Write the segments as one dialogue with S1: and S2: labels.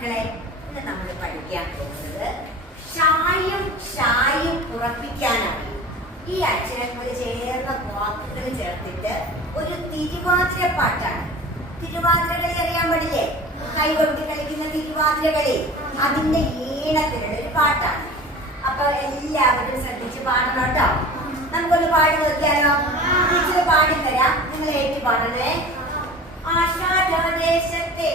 S1: മക്കളെ ഇന്ന് നമ്മൾ പഠിക്കാൻ പോകുന്നത് ഷായും ഷായും ഉറപ്പിക്കാനാണ്. ഈ ഒരു ചേർന്ന വാക്കുകൾ ചേർത്തിട്ട് ഒരു തിരുവാതിര പാട്ടാണ്. തിരുവാതിര കളി അറിയാൻ പാടില്ലേ? കൈകൊട്ടി കളിക്കുന്ന തിരുവാതിര കളി അതിന്റെ ഈണത്തിലുള്ള ഒരു പാട്ടാണ്. അപ്പൊ എല്ലാവരും ശ്രദ്ധിച്ച് പാടണം കേട്ടോ. നമുക്കൊന്ന് പാടി നോക്കിയാലോ? ടീച്ചർ പാടി തരാം നിങ്ങൾ ഏറ്റു പാടണേ ആഷാഢദേശത്തെ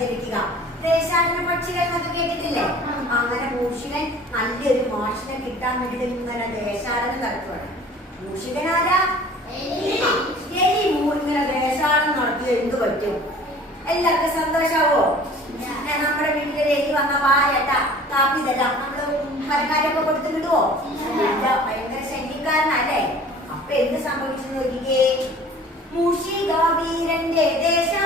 S1: സഞ്ചരിക്കുക. ദേശാടന പക്ഷികൾ എന്നൊക്കെ കേട്ടിട്ടില്ലേ? അങ്ങനെ മൂഷികൻ നല്ലൊരു മോഷനെ കിട്ടാൻ വേണ്ടി ഇങ്ങനെ ദേശാടനം നടത്തുവാണ്. മൂഷികൻ ആരാ? എലി. ഇങ്ങനെ ദേശാടനം നടത്തിയ എന്ത് പറ്റും? എല്ലാവർക്കും സന്തോഷാവോ? നമ്മുടെ വീട്ടിലെ എലി വന്ന വായട്ട കാപ്പി തരാം. നമ്മൾ പലകാരൊക്കെ കൊടുത്തു വിടുവോ? ഭയങ്കര ശല്യക്കാരനല്ലേ അപ്പൊ എന്ത് സംഭവിച്ചു നോക്കിക്കേ. മൂഷിക വീരന്റെ ദേശാടനം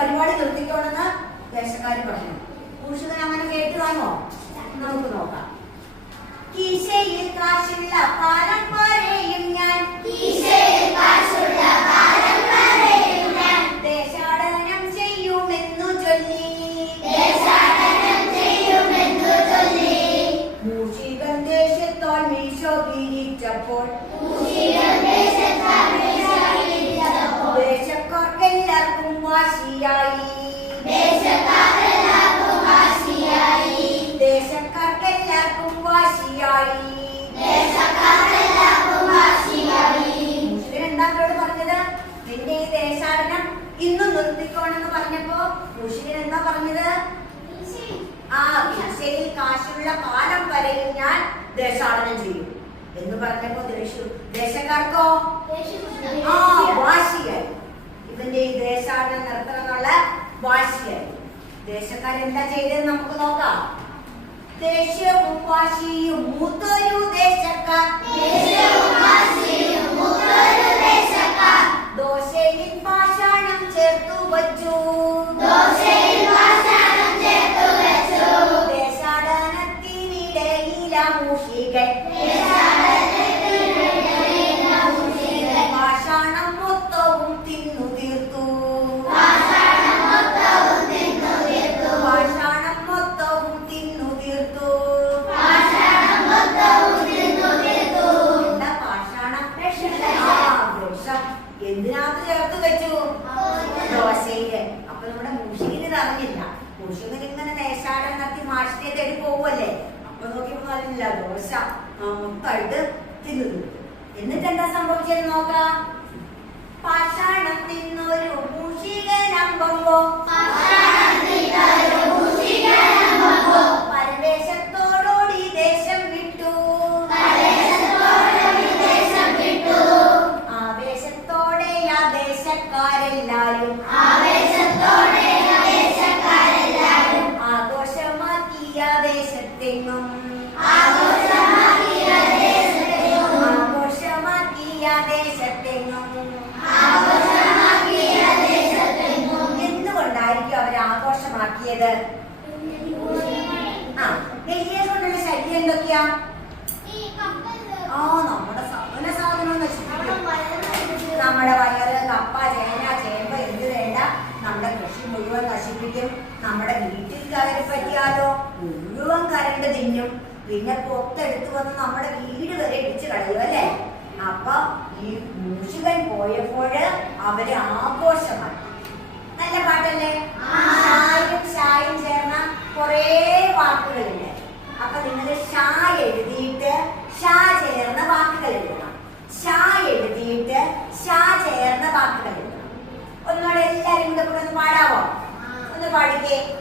S1: പരിപാടി നിർത്തിക്കോണെന്ന് ദേശക്കാർ പറഞ്ഞു. ഭൂഷികൻ അങ്ങനെ കേട്ടുവാണോ നമുക്ക് നോക്കാം. കീശയിൽ കാശുള്ള പാലന്മാരെയും ഞാൻ ദേശാടനം നിർത്തിക്കോണെന്ന് പറഞ്ഞപ്പോ മുഷികൻ എന്താ പറഞ്ഞത്? ആ ദിശയിൽ കാശുള്ള കാലം വരെയും ഞാൻ ദേശാടനം ചെയ്യും. എന്ന് പറഞ്ഞപ്പോ ദേശു ദേശക്കാർക്കോ? ആ വാശിയായി. ഇവന്റെ ഈ ദേശാടനം നിർത്തണം എന്നുള്ള വാശിയായി ദേശക്കാരെന്താ ചെയ്തതെന്ന് നമുക്ക് നോക്കാം. ദേഷ്യവും വാശിയും മൂത്തൊരു ദേശക്കാർ മൂഷികൻ പാഷാണം മൊത്തവും തിന്നു തീർത്തു. പാഷാണം മൊത്തവും തിന്നു തീർത്തു. പാഷാണം? വൃക്ഷം. എന്തിനകത്ത് ചേർത്ത് വെച്ചു? ദോശയിൽ. അപ്പൊ നമ്മുടെ മൂഷികിന് ഇത് അറിഞ്ഞില്ല. മൂഷികൻ ഇങ്ങനെ ദേശാടനം നടത്തി മാഷിനെ തേടി പോവല്ലേ അപ്പൊ അറിയില്ല ദോശ മൊത്തമായിട്ട് തിന്നു തീർത്തു എന്നിട്ട് എന്താ സംഭവിച്ചത് നോക്കാം? പാഷാണം തിന്നൊരു മൂഷികനമ്പോ ആഘോഷമാക്കിയത് ആ നെല്ലിയെ കൊണ്ടുള്ള ശല്യം എന്തൊക്കെയാ? ഓ നമ്മുടെ സകല സാധനം നമ്മുടെ വയറ് കപ്പ ചേന ചേമ്പ് എന്ത് വേണ്ട നമ്മുടെ കൃഷി മുഴുവൻ നശിപ്പിക്കും. നമ്മുടെ വീട്ടിൽ കയറി പറ്റിയാലോ? മുഴുവൻ കരണ്ട് തിന്നും. പിന്നെ പൊത്തെടുത്ത് വന്ന് നമ്മുടെ വീട് വരെ ഇടിച്ചു കളയും അല്ലേ? അപ്പൊ ഈ മൂഷികൻ പോയപ്പോൾ അവർ ആഘോഷമായി. നല്ല പാട്ടല്ലേ ഷായും ഷായും ചേർന്ന കുറേ വാക്കുകളുണ്ട് അപ്പൊ നിങ്ങൾ ഷാ എഴുതിയിട്ട് ഷാ ചേർന്ന വാക്കുകൾ എഴുതണം. ഷാ എഴുതിയിട്ട് ഷാ ചേർന്ന വാക്കുകൾ എഴുതണം. ഒന്നുകൂടെ എല്ലാരും കൂടെ കൂടെ ഒന്ന് പാടാവോ? ഒന്ന് പാടിക്കേ.